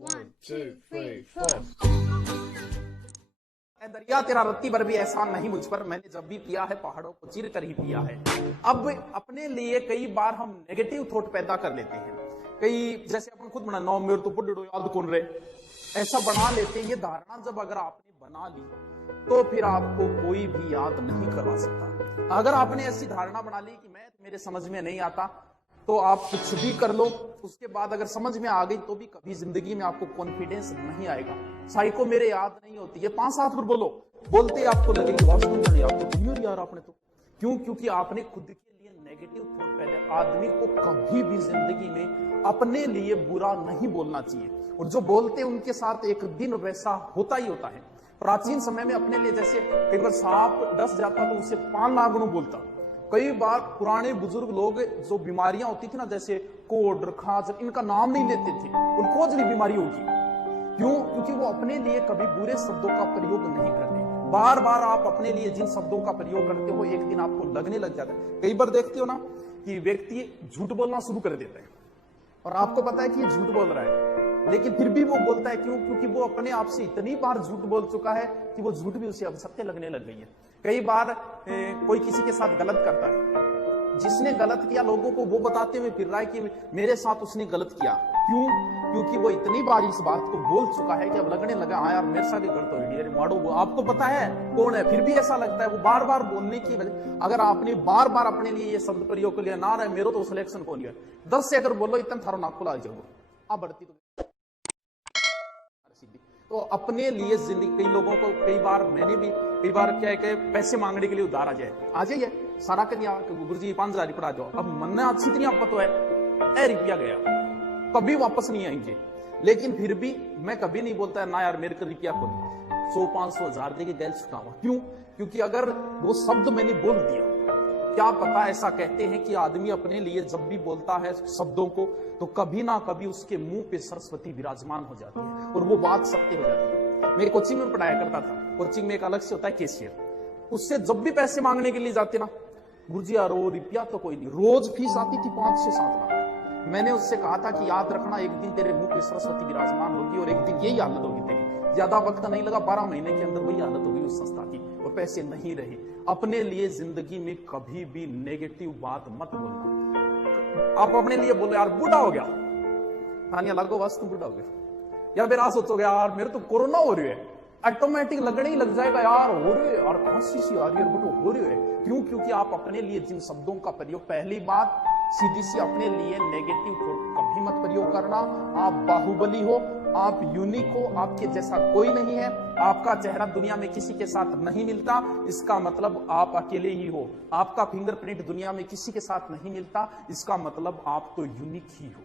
1, 2, 3, 4. दरिया तेरा रत्ती भर भी एहसान नहीं मुझ पर, मैंने जब भी पिया है पहाड़ों को चीर कर ही पिया है। अब अपने लिए कई बार हम नेगेटिव थॉट पैदा कर लेते हैं। जैसे अपन खुद बना नौ मेरे तो पुडो याद कौन रहे, ऐसा बना लेते हैं। ये धारणा जब अगर आपने बना ली तो फिर आपको कोई भी याद नहीं करवा सकता। अगर आपने ऐसी धारणा बना ली कि मेरे समझ में नहीं आता, तो आप कुछ भी कर लो, उसके बाद अगर समझ में आ गई तो भी कभी जिंदगी में आपको कॉन्फिडेंस नहीं आएगा। साइको मेरे याद नहीं होती है 5-7 बार बोलते आपको लगेगी वास्तव आपको यार आपने तो क्यों, क्योंकि आपने खुद के लिए नेगेटिव थॉट पहले। आदमी को कभी भी जिंदगी में अपने लिए बुरा नहीं बोलना चाहिए, और जो बोलते हैं उनके साथ एक दिन वैसा होता ही होता है। प्राचीन समय में अपने लिए जैसे कई बार सांप डस जाता तो उसे 5 नागणों बोलता। कई बार पुराने बुजुर्ग लोग जो बीमारियां होती थी ना, जैसे कोढ़ खांच, इनका नाम नहीं लेते थे, उनको कोई बीमारी होगी। क्यों? क्योंकि वो अपने लिए कभी बुरे शब्दों का प्रयोग नहीं करते। बार बार आप अपने लिए जिन शब्दों का प्रयोग करते हो एक दिन आपको लगने लग जाता है। कई बार देखते हो ना कि व्यक्ति झूठ बोलना शुरू कर देता है और आपको पता है कि ये झूठ बोल रहा है, लेकिन फिर भी वो बोलता है। क्यों? क्योंकि वो अपने आप से इतनी बार झूठ बोल चुका है कि वो झूठ भी उसे अब सत्य लगने लग गई है। कई बार कोई किसी के साथ गलत करता है, जिसने गलत किया लोगों को वो बताते हुए फिर रहा है कि मेरे साथ उसने गलत किया। क्यों? क्योंकि वो इतनी बार इस बात को बोल चुका है कि अब लगने लगा हाँ यार मेरे साथ ही गलत हो गई, मारो वो आपको पता है कौन है, फिर भी ऐसा लगता है। वो बार बार बोलने की वजह, अगर आपने बार बार अपने लिए ये शब्द प्रयोग कर लिया ना रहे मेरे तो सिलेक्शन कौन है, 10 से अगर बोलो इतना थारो नाक ला जाओ आप बढ़ती तो अपने लिए जिंदगी। कई लोगों को कई बार मैंने भी कई बार क्या है कि पैसे मांगने के लिए उधार आ जाइए सारा कर दिया गुरु जी 5,000 पड़ा जाओ, अब मन में अच्छी इतनी आपको तो है रुपया गया कभी वापस नहीं आएंगे। लेकिन फिर भी मैं कभी नहीं बोलता है ना यार मेरे को रुपया को 100-500 हज़ार दे के गैल चुकावा। क्यों? क्योंकि अगर वो शब्द मैंने बोल दिया, क्या पता, ऐसा कहते हैं कि आदमी अपने लिए जब भी बोलता है शब्दों को तो कभी ना कभी उसके मुंह पे सरस्वती विराजमान हो जाती है और वो बात सत्य हो जाती है। मेरे कोचिंग में पढ़ाया करता था, कोचिंग में एक अलग से होता है कैशियर, उससे जब भी पैसे मांगने के लिए जाते ना, गुरुजी यार वो रुपया तो कोई नहीं, रोज फीस आती थी 5 से 7 लाख। मैंने उससे कहा था कि याद रखना एक दिन तेरे मुंह पे सरस्वती विराजमान होगी और एक दिन यही हालत होगी तेरी। ज्यादा वक्त नहीं लगा, 12 महीने के अंदर वही हालत होगी उस संस्था की और पैसे नहीं रहे। अपने लिए जिंदगी में कभी भी नेगेटिव बात मत बोलना। आप अपने लिए बोलो यार बूढ़ा हो गया, तानिया लागो बस तुम बूढ़ा हो गया, या फिर आप सोचोगे यार मेरे तो कोरोना हो रही है, ऑटोमेटिक लगने ही लग जाएगा यार हो रही है और खांसी सी आ रही है बूढ़ो हो रही है। क्यों? क्योंकि आप अपने लिए जिन शब्दों का प्रयोग, पहली बात सीधी सी अपने लिए नेगेटिव कभी मत प्रयोग करना। आप बाहुबली हो, आप यूनिक हो, आपके जैसा कोई नहीं है, आपका चेहरा दुनिया में किसी के साथ नहीं मिलता, इसका मतलब आप अकेले ही हो। आपका फिंगरप्रिंट दुनिया में किसी के साथ नहीं मिलता, इसका मतलब आप तो यूनिक ही हो।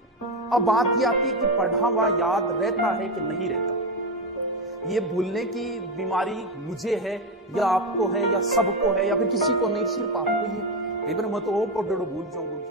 अब बात यह आती है कि पढ़ा हुआ याद रहता है कि नहीं रहता। ये भूलने की बीमारी मुझे है या आपको है या सबको है या फिर किसी को नहीं, सिर्फ आपको ही है। मैं तो भूल जाऊंगा।